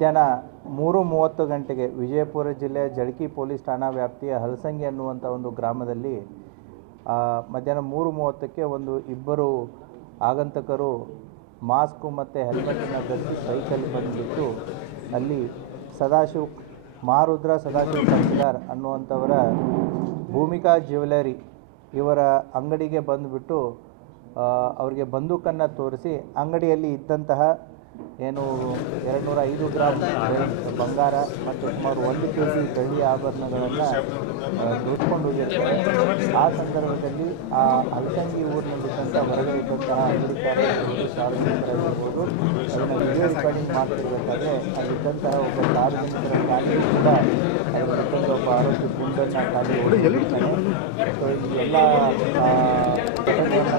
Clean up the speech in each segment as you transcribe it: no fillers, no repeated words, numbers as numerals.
ಮಧ್ಯಾಹ್ನ 3:30 ಗಂಟೆಗೆ ವಿಜಯಪುರ ಜಿಲ್ಲೆಯ ಜಳಕಿ ಪೊಲೀಸ್ ಠಾಣಾ ವ್ಯಾಪ್ತಿಯ ಹಲಸಂಗಿ ಅನ್ನುವಂಥ ಒಂದು ಗ್ರಾಮದಲ್ಲಿ ಮಧ್ಯಾಹ್ನ 3:30ಕ್ಕೆ ಇಬ್ಬರು ಆಗಂತಕರು ಮಾಸ್ಕ್ ಮತ್ತು ಹೆಲ್ಮೆಟನ್ನು ಧರಿಸಿ ಸೈಕಲ್ ಬಂದುಬಿಟ್ಟು ಅಲ್ಲಿ ಮಹಾರುದ್ರ ಸದಾಶಿವ ಕರ್ತಿಗಾರ್ ಅನ್ನುವಂಥವರ ಭೂಮಿಕಾ ಜ್ಯುವೆಲರಿ ಇವರ ಅಂಗಡಿಗೆ ಬಂದುಬಿಟ್ಟು ಅವರಿಗೆ ಬಂದೂಕನ್ನು ತೋರಿಸಿ ಅಂಗಡಿಯಲ್ಲಿ ಇದ್ದಂತಹ 205 ಗ್ರಾಂ ಬಂಗಾರ ಮತ್ತು ಸುಮಾರು 1 kg ಬೆಳ್ಳಿ ಆಭರಣಗಳನ್ನು ದೋಚ್ಕೊಂಡು ಹೋಗಿರ್ತಾರೆ. ಆ ಸಂದರ್ಭದಲ್ಲಿ ಆ ಹಲಸಂಗಿ ಊರಿನಲ್ಲಿದ್ದಂಥ ಹೊರಗೆ ಇದ್ದಂತಹ ಅಂಗಡಿಕಾರರು ಸಾರ್ವಜನಿಕರಾಗಿರ್ಬೋದು ಅದನ್ನು ವಿಡಿಯೋ ರೆಕಾರ್ಡಿಂಗ್ ಮಾಡ್ತಿರ್ಬೇಕಾದ್ರೆ ಅಲ್ಲಿದ್ದಂತಹ ಒಬ್ಬ ಸಾರ್ವಜನಿಕರ ಕಾಲಿಗೆ ಕೂಡ ಅದರಲ್ಲಿದ್ದಂಥ ಒಬ್ಬ ಆರೋಪಿ ಗುಂಡನ್ನು ಕಾಲಿಗೆ ಹೊಡೆದಿರ್ತಾನೆ. ಸೊ ಈ ಎಲ್ಲ ಘಟನೆಯನ್ನು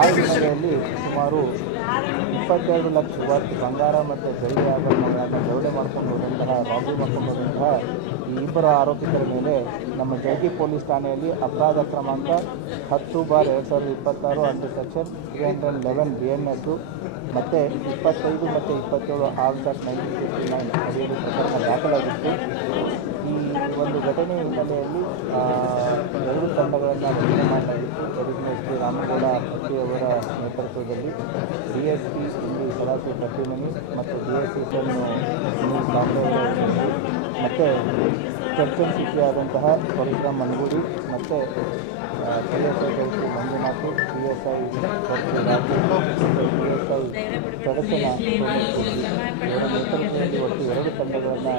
ಆ ಹಿನ್ನೆಲೆಯಲ್ಲಿ ಸುಮಾರು 22 ಲಕ್ಷ ವರ್ತ್ ಬಂಗಾರ ಮತ್ತು ಬೆಳ್ಳಿ ಆಭರಣಗಳನ್ನು ದರೋಡೆ ಮಾಡ್ಕೊಂಡು ಹೋದಂತಹ ರಾಬರಿ ಮಾಡ್ಕೊಂಡು ಹೋದಂತಹ ಈ ಇಬ್ಬರು ಆರೋಪಿತರ ಮೇಲೆ ನಮ್ಮ ಜಳಕಿ ಪೊಲೀಸ್ ಠಾಣೆಯಲ್ಲಿ ಅಪರಾಧ ಕ್ರಮಾಂಕ 10/2026 ಅಂಡರ್ ಸೆಕ್ಷನ್ 311 BNS ಮತ್ತು 25 ಮತ್ತು 27 ಆರ್ಮ್ಸ್ ಆಕ್ಟ್ 1959 ಅಡಿಯಲ್ಲಿ ಪ್ರಕರಣ ದಾಖಲಾಗಿತ್ತು. ಈ ಒಂದು ಘಟನೆ ಹಿನ್ನೆಲೆಯಲ್ಲಿ 2 ತಂಡಗಳನ್ನು ರಚನೆ ಮಾಡಲಾಗಿತ್ತು. ಅಡಿಷನಲ್ ಎಸ್ ಪಿ ರಾಮಗೌಡ ಅವರ ನೇತೃತ್ವದಲ್ಲಿ DSP ಇಲ್ಲಿ ಸದಾಶಿವ ಕಟ್ಟಿಮನಿ ಮತ್ತು DSP ಮತ್ತು ಚರ್ಚನ್ ಸಿಪಿ ಆದಂತಹ ಪರಶುರಾಮ್ ಮನಗೂಡಿ ಮತ್ತು PSI ಮಂಜುನಾಥ್, PSI PSI ಚಡಚನ ಇವರ ನೇತೃತ್ವದಲ್ಲಿ ಒಟ್ಟು 2 ತಂಡಗಳನ್ನು